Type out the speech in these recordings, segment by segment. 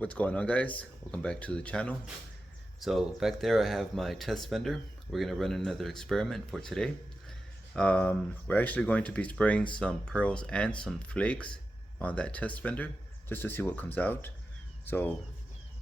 What's going on, guys? Welcome back to the channel. So back there I have my test fender. We're gonna run another experiment for today. We're actually going to be spraying some pearls and some flakes on that test fender just to see what comes out. So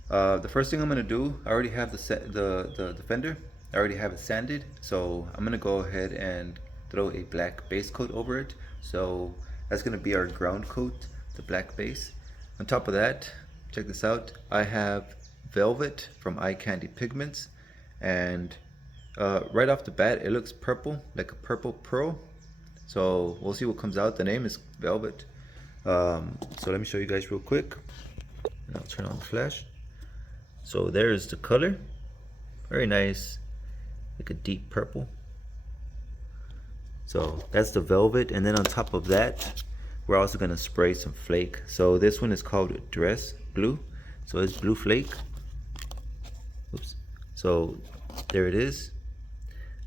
the first thing I'm gonna do, I already have the fender. I already have it sanded, so I'm gonna go ahead and throw a black base coat over it. So that's gonna be our ground coat, the black base. On top of that, check this out. I have Velvet from Eye Candy Pigments, and right off the bat, it looks purple, like a purple pearl. So we'll see what comes out. The name is Velvet. So let me show you guys real quick. And I'll turn on the flash. So there's the color, very nice, like a deep purple. So that's the Velvet, and then on top of that, we're also gonna spray some flake. So this one is called Dress Blue. So it's blue flake. Oops. So there it is.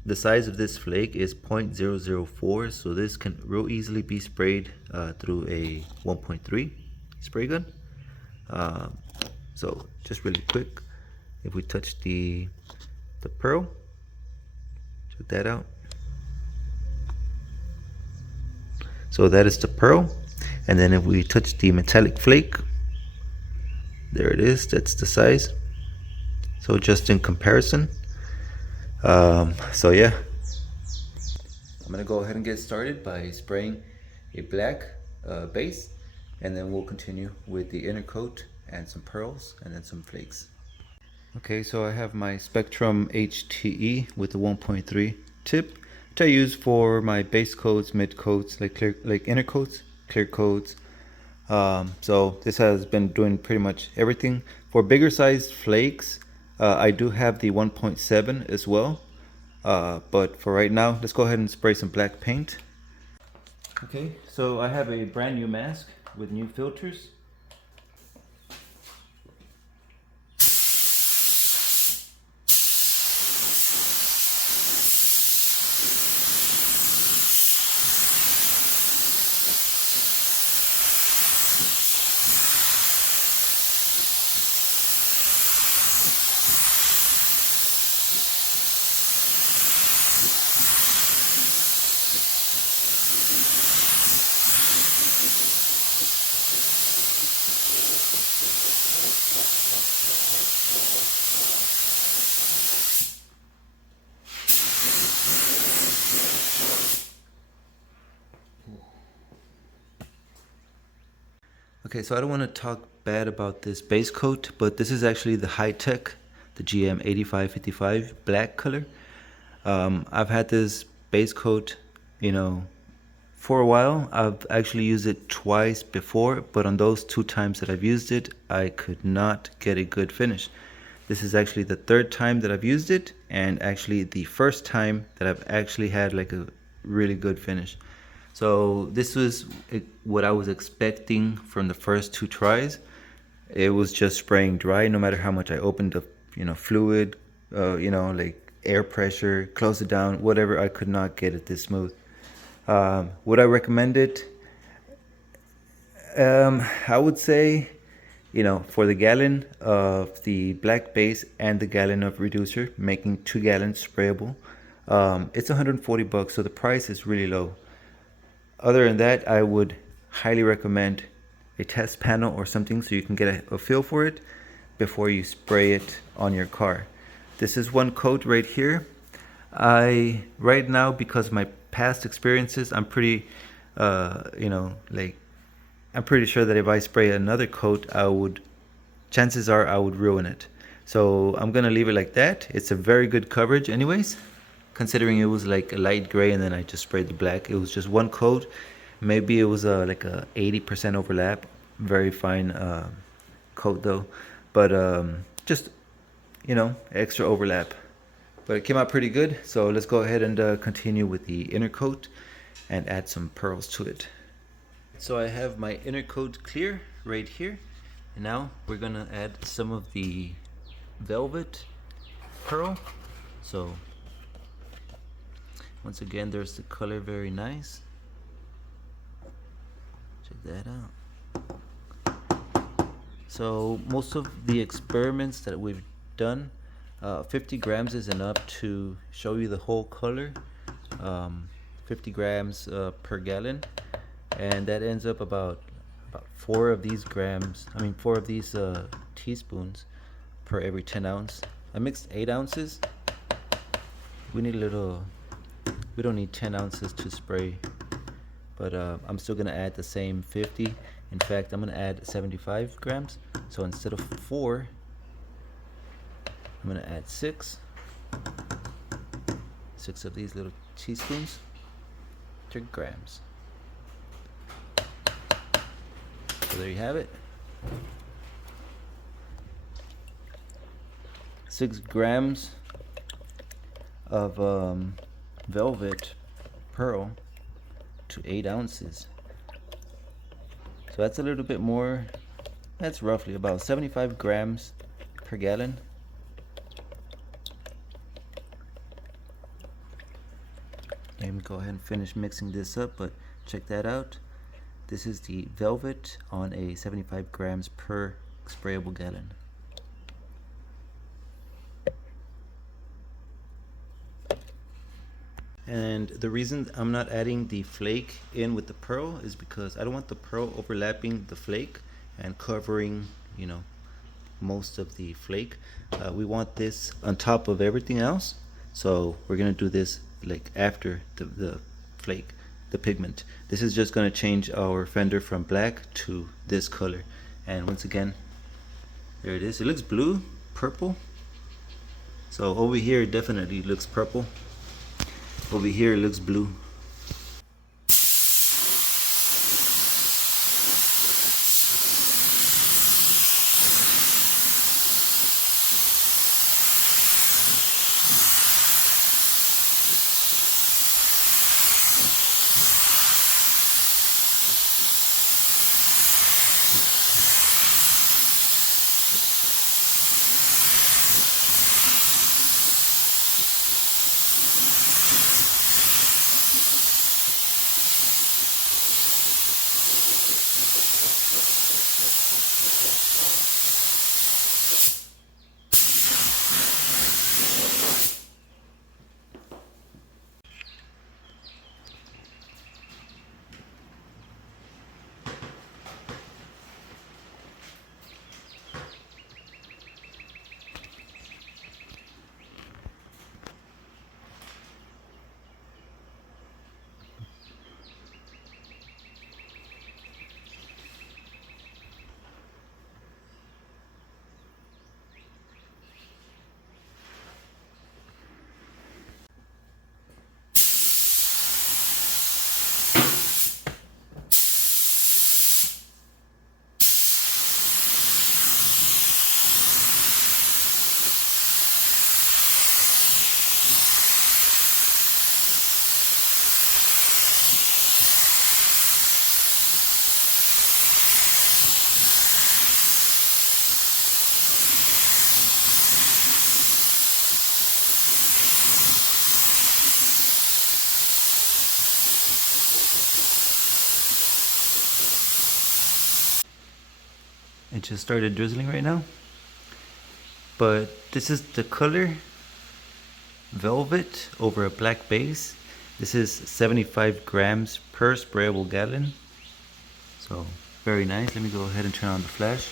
The size of this flake is 0.004, so this can real easily be sprayed through a 1.3 spray gun. So just really quick, if we touch the pearl, check that out. So that is the pearl, and then if we touch the metallic flake, there it is. That's the size. So just in comparison. So yeah, I'm gonna go ahead and get started by spraying a black base, and then we'll continue with the inner coat and some pearls and then some flakes. Okay, so I have my Spectrum HTE with the 1.3 tip, which I use for my base coats, mid coats, like inner coats, clear coats. So this has been doing pretty much everything. For bigger sized flakes, I do have the 1.7 as well. But for right now, let's go ahead and spray some black paint. Okay, so I have a brand new mask with new filters. Okay, so I don't want to talk bad about this base coat, but this is actually the high-tech, the GM 8555 black color. I've had this base coat, for a while. I've actually used it twice before, but on those two times that I've used it, I could not get a good finish. This is actually the third time that I've used it, and actually the first time that I've actually had like a really good finish. So this was what I was expecting from the first two tries. It was just spraying dry, no matter how much I opened the fluid, like air pressure, close it down, whatever. I could not get it this smooth. Would I recommend it? I would say, for the gallon of the black base and the gallon of reducer, making 2 gallons sprayable, it's 140 bucks, so the price is really low. Other than that, I would highly recommend a test panel or something so you can get a feel for it before you spray it on your car. This is one coat right here. Right now, because of my past experiences, I'm pretty, I'm pretty sure that if I spray another coat, chances are I would ruin it. So I'm gonna leave it like that. It's a very good coverage anyways, considering it was like a light gray and then I just sprayed the black. It was just one coat. Maybe it was like a 80% overlap. Very fine coat though, but just extra overlap. But it came out pretty good. So let's go ahead and continue with the inner coat and add some pearls to it. So I have my inner coat clear right here, and now we're gonna add some of the velvet pearl. So once again, there's the color, very nice. Check that out. So most of the experiments that we've done, 50 grams is enough to show you the whole color. 50 grams per gallon, and that ends up about 4 of these teaspoons per every 10 ounce. I mixed 8 ounces. We need a little. We don't need 10 ounces to spray, but I'm still gonna add the same 50. In fact, I'm gonna add 75 grams. So instead of 4, I'm gonna add 6. 6 of these little teaspoons, 3 grams. So there you have it. 6 grams of velvet pearl to 8 ounces. So that's a little bit more. That's roughly about 75 grams per gallon. Let me go ahead and finish mixing this up, but check that out. This is the velvet on a 75 grams per sprayable gallon. And the reason I'm not adding the flake in with the pearl is because I don't want the pearl overlapping the flake and covering, most of the flake. We want this on top of everything else. So we're gonna do this like after the flake, the pigment. This is just gonna change our fender from black to this color. And once again, there it is. It looks blue, purple. So over here it definitely looks purple. Over here it looks blue. It just started drizzling right now. But this is the color velvet over a black base. This is 75 grams per sprayable gallon. So very nice. Let me go ahead and turn on the flash.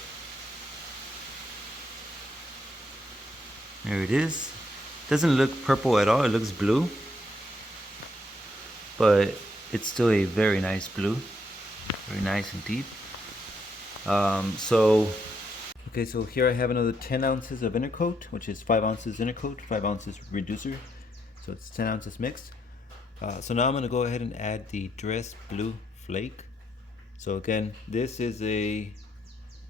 There it is. Doesn't look purple at all. It looks blue. But it's still a very nice blue. Very nice and deep. Okay, so here I have another 10 ounces of intercoat, which is 5 ounces intercoat, 5 ounces reducer. So it's 10 ounces mixed. So now I'm going to go ahead and add the dress blue flake. So again, this is a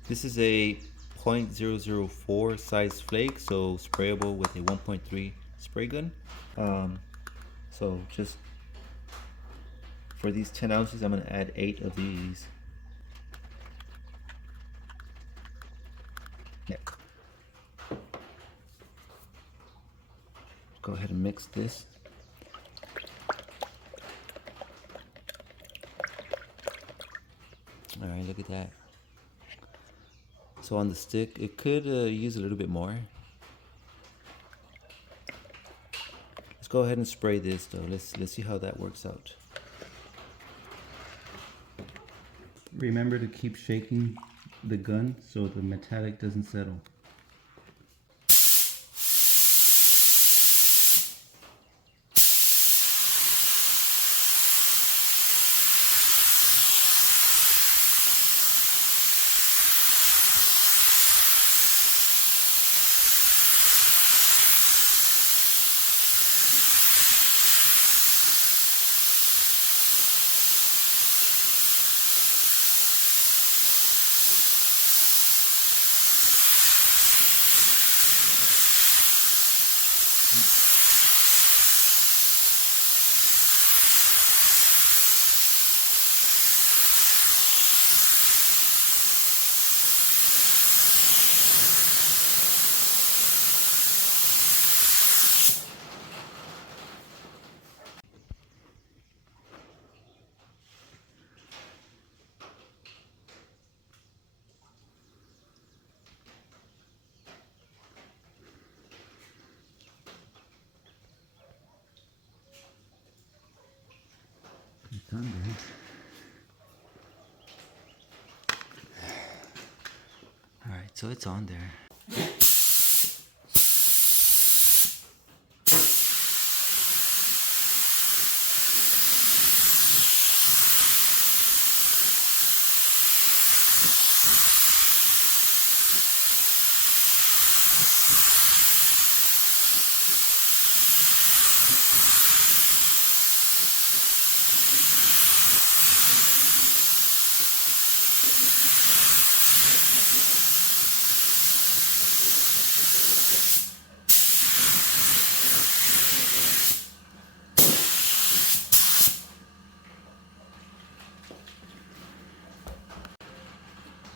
0.004 size flake, so sprayable with a 1.3 spray gun. So just for these 10 ounces, I'm going to add 8 of these. Yeah. Go ahead and mix this. Alright, look at that. So on the stick, it could use a little bit more. Let's go ahead and spray this though. Let's see how that works out. Remember to keep shaking the gun so the metallic doesn't settle. It's on there. Alright, so it's on there.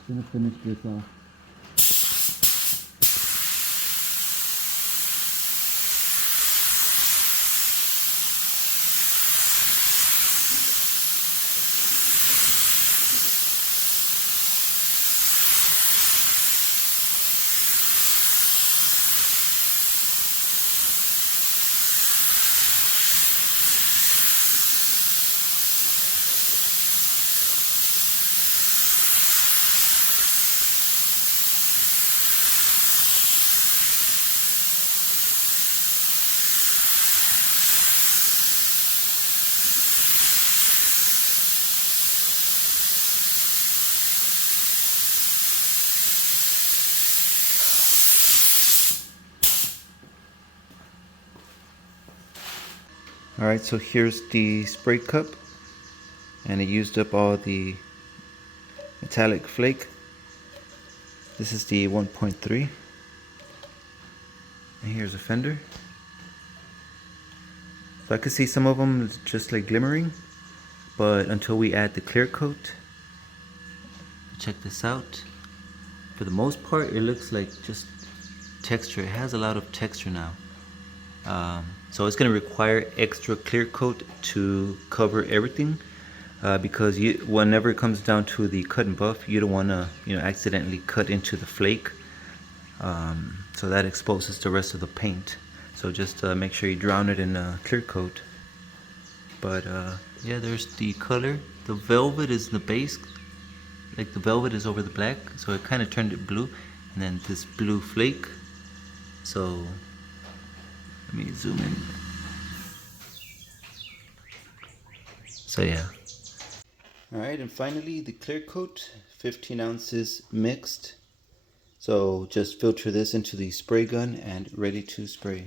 Gonna finish this off. Alright, so here's the spray cup, and it used up all the metallic flake. This is the 1.3, and here's a fender. So I could see some of them just like glimmering, but until we add the clear coat, check this out. For the most part, it looks like just texture. It has a lot of texture now. So it's going to require extra clear coat to cover everything, because whenever it comes down to the cut and buff, you don't want to accidentally cut into the flake, so that exposes the rest of the paint. So just make sure you drown it in clear coat. But yeah, there's the color. The velvet is the base, like the velvet is over the black, so it kind of turned it blue, and then this blue flake. So let me zoom in. So yeah. Alright, and finally the clear coat, 15 ounces mixed. So just filter this into the spray gun and ready to spray.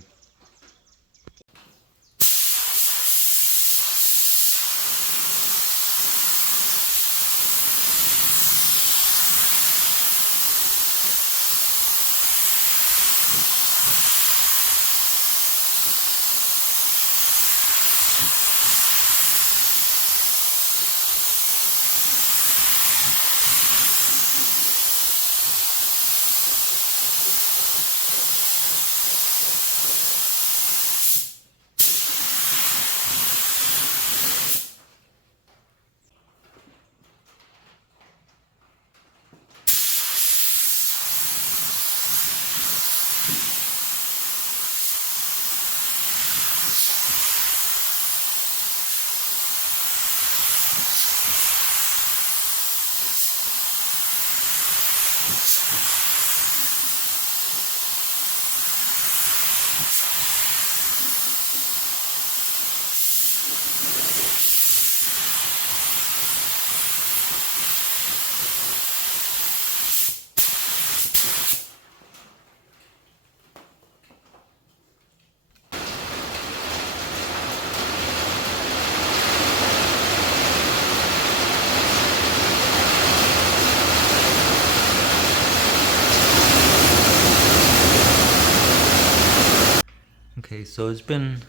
Okay, so it's been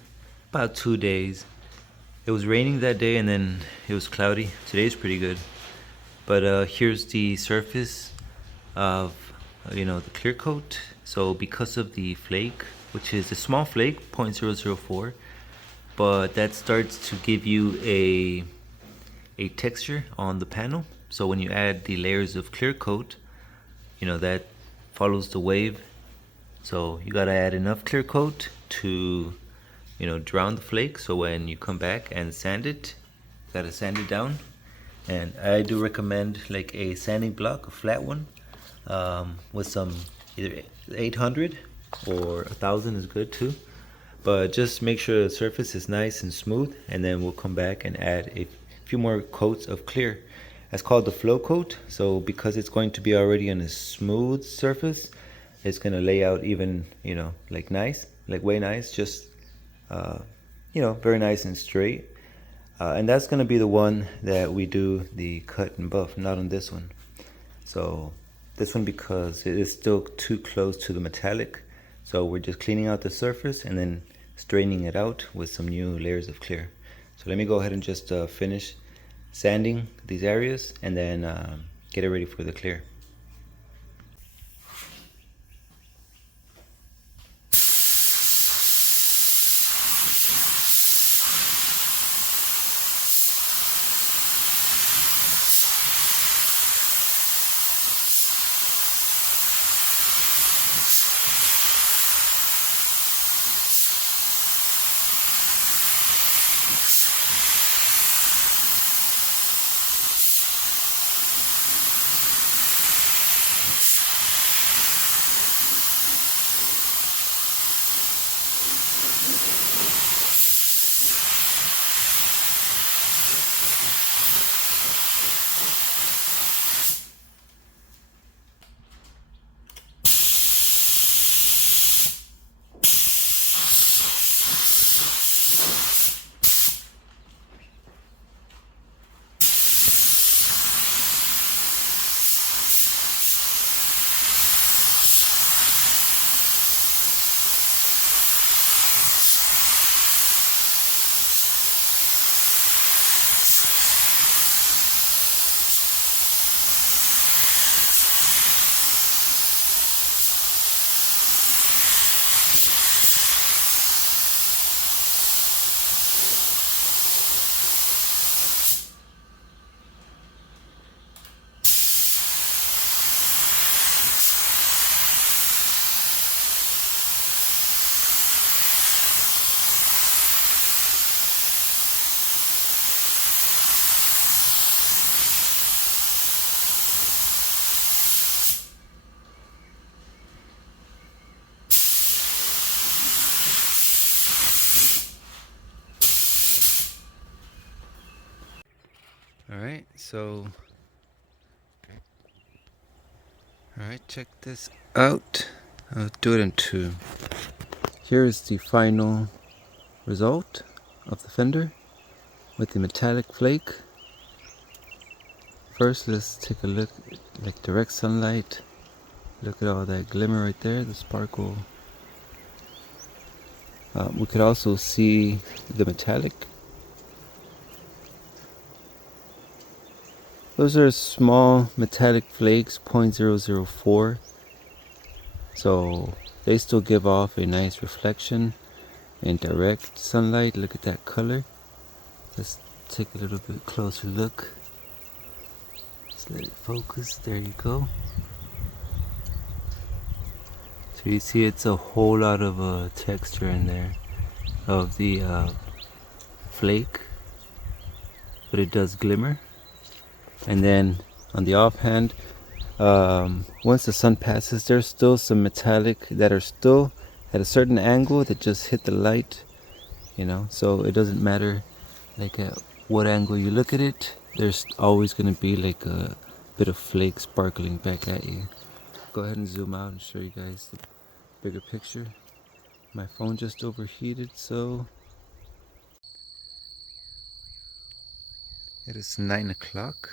about 2 days. It was raining that day and then it was cloudy. Today's pretty good. But here's the surface of the clear coat. So because of the flake, which is a small flake, 0.004, but that starts to give you a texture on the panel. So when you add the layers of clear coat, that follows the wave. So you gotta add enough clear coat to drown the flake. So when you come back and sand it, you gotta sand it down. And I do recommend like a sanding block, a flat one, with some either 800 or 1000 is good too. But just make sure the surface is nice and smooth, and then we'll come back and add a few more coats of clear. That's called the flow coat. So because it's going to be already on a smooth surface, it's gonna lay out even like nice, like way nice, just very nice and straight. And that's gonna be the one that we do the cut and buff, not on this one. So this one, because it is still too close to the metallic, so we're just cleaning out the surface and then straightening it out with some new layers of clear. So let me go ahead and just finish sanding these areas and then get it ready for the clear. Alright, check this out. I'll do it in two. Here is the final result of the fender with the metallic flake. First, let's take a look like direct sunlight. Look at all that glimmer right there, the sparkle. We could also see the metallic. Those are small metallic flakes, 0.004. So they still give off a nice reflection in direct sunlight. Look at that color. Let's take a little bit closer look. Just let it focus. There you go. So you see it's a whole lot of texture in there of the flake, but it does glimmer. And then on the offhand, once the sun passes, there's still some metallic that are still at a certain angle that just hit the light, so it doesn't matter like at what angle you look at it, there's always going to be like a bit of flake sparkling back at you. Go ahead and zoom out and show you guys the bigger picture. My phone just overheated, so it is 9 o'clock.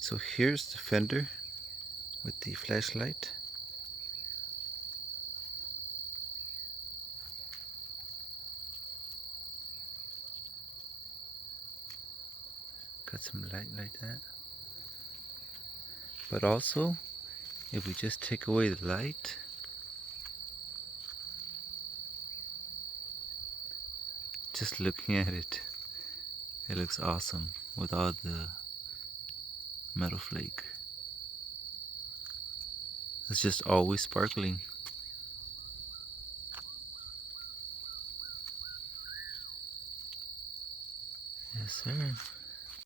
So here's the fender with the flashlight. got some light like that. But also, if we just take away the light, just looking at it, it looks awesome without the metal flake. It's just always sparkling. Yes, sir.